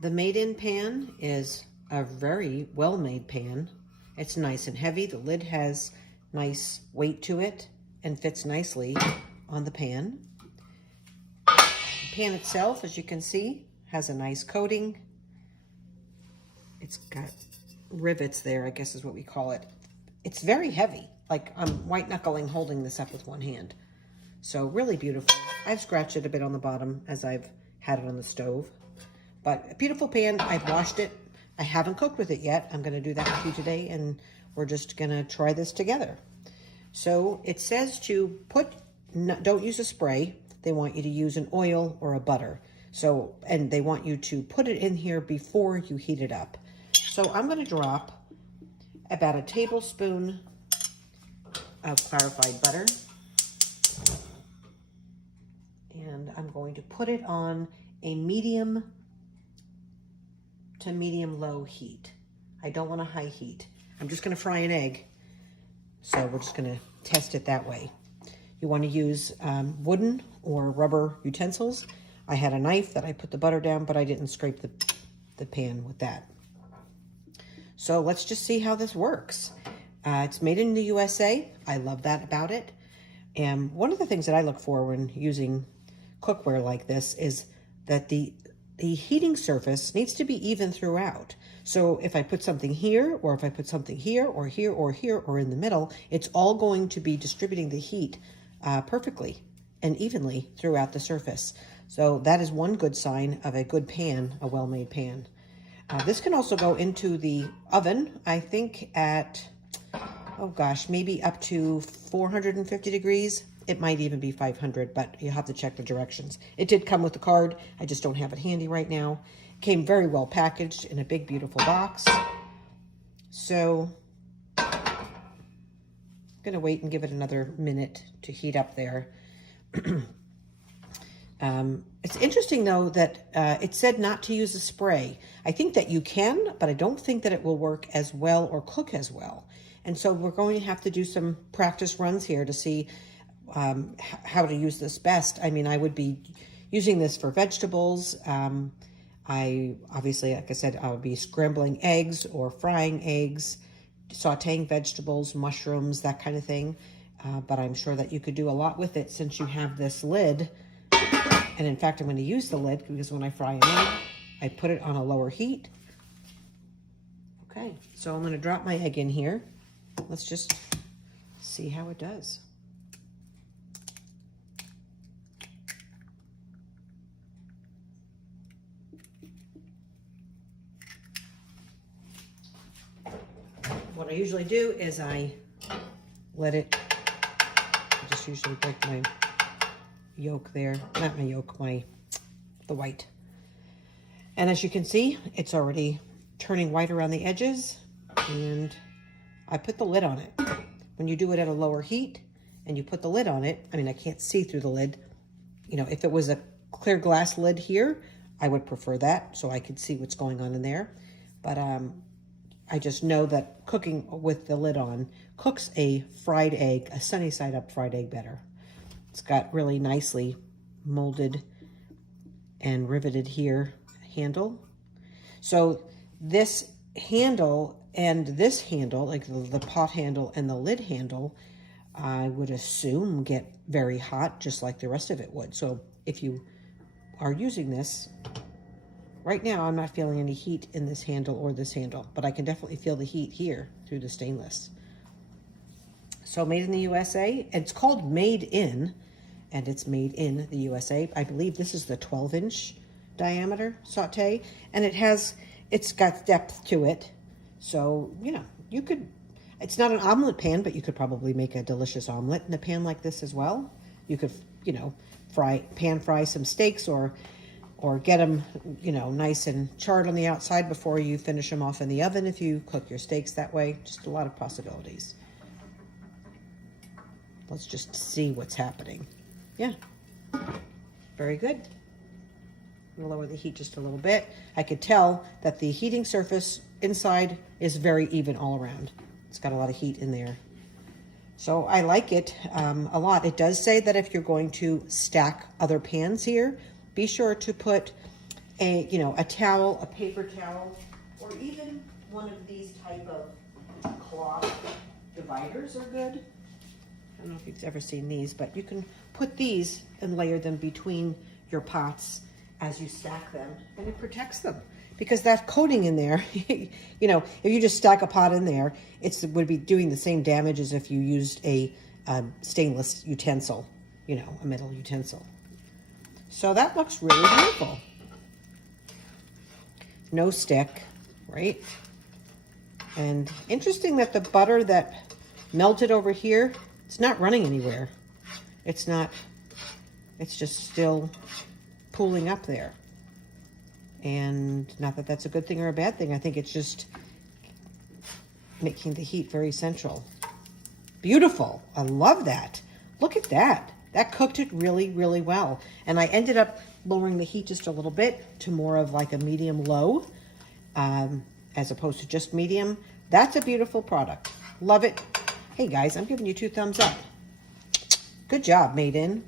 The made-in pan is a very well-made pan. It's nice and heavy. The lid has nice weight to it and fits nicely on the pan. The pan itself, as you can see, has a nice coating. It's got rivets there, I guess is what we call it. It's very heavy. Like I'm white knuckling holding this up with one hand. So really beautiful. I've scratched it a bit on the bottom as I've had it on the stove. But a beautiful pan. I've washed it. I haven't cooked with it yet. I'm going to do that with you today, and we're just going to try this together. So it says to don't use a spray. They want you to use an oil or a butter. So, and they want you to put it in here before you heat it up. So I'm going to drop about a tablespoon of clarified butter. And I'm going to put it on a medium to medium-low heat. I don't want a high heat. I'm just going to fry an egg, so we're just going to test it that way. You want to use wooden or rubber utensils. I had a knife that I put the butter down, but I didn't scrape the pan with that. So let's just see how this works. It's made in the USA. I love that about it. And one of the things that I look for when using cookware like this is that the heating surface needs to be even throughout. So if I put something here, or if I put something here, or here, or here, or in the middle, it's all going to be distributing the heat perfectly and evenly throughout the surface. So that is one good sign of a good pan, a well-made pan. This can also go into the oven, I think at, oh gosh, maybe up to 450 degrees. It might even be 500, but you'll have to check the directions. It did come with the card. I just don't have it handy right now. It came very well packaged in a big, beautiful box. So I'm gonna wait and give it another minute to heat up there. It's interesting though that it said not to use a spray. I think that you can, but I don't think that it will work as well or cook as well. And so we're going to have to do some practice runs here to see how to use this best. I mean, I would be using this for vegetables. I obviously, like I said, I would be scrambling eggs or frying eggs, sauteing vegetables, mushrooms, that kind of thing. But I'm sure that you could do a lot with it since you have this lid. And in fact, I'm going to use the lid because when I fry an egg, I put it on a lower heat. Okay, so I'm going to drop my egg in here. Let's just see how it does. What I usually do is I let it, I just usually break my yolk there, not my yolk, the white. And as you can see, it's already turning white around the edges, and I put the lid on it. When you do it at a lower heat and you put the lid on it, I mean, I can't see through the lid. You know, if it was a clear glass lid here, I would prefer that so I could see what's going on in there. But I just know that cooking with the lid on cooks a fried egg, a sunny side up fried egg better. It's got really nicely molded and riveted here handle. So this handle and this handle, like the pot handle and the lid handle, I would assume get very hot just like the rest of it would. So if you are using this, right now I'm not feeling any heat in this handle or this handle, but I can definitely feel the heat here through the stainless. So made in the USA, it's called Made In, and it's made in the USA. I believe this is the 12-inch diameter saute, and it's got depth to it. So, you know, you could, it's not an omelet pan, but you could probably make a delicious omelet in a pan like this as well. You could, you know, pan fry some steaks or get them, you know, nice and charred on the outside before you finish them off in the oven if you cook your steaks that way. Just a lot of possibilities. Let's just see what's happening. Yeah, very good. I'm gonna lower the heat just a little bit. I could tell that the heating surface inside is very even all around. It's got a lot of heat in there. So I like it a lot. It does say that if you're going to stack other pans here, be sure to put a towel, a paper towel, or even one of these type of cloth dividers are good. I don't know if you've ever seen these, but you can put these and layer them between your pots as you stack them, and it protects them. Because that coating in there, if you just stack a pot in there, it would be doing the same damage as if you used a stainless utensil, a metal utensil. So that looks really beautiful. No stick, right? And interesting that the butter that melted over here, it's not running anywhere. It's just still pooling up there. And not that that's a good thing or a bad thing. I think it's just making the heat very central. Beautiful. I love that. Look at that. That cooked it really, really well. And I ended up lowering the heat just a little bit to more of like a medium-low, as opposed to just medium. That's a beautiful product. Love it. Hey guys, I'm giving you 2 thumbs up. Good job, Made In.